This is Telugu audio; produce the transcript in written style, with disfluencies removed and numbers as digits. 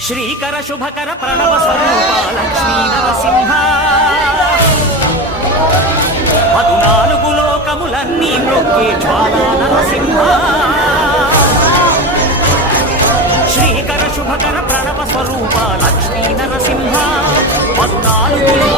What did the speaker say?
శ్రీకర శుభకర ప్రణవ స్వరూప లక్ష్మీ నరసింహ 14 లోకములన్నీ మ్రొక్కే జ్వాలా నరసింహ శ్రీకర శుభకర ప్రణవ స్వరూప లక్ష్మీ నరసింహ 14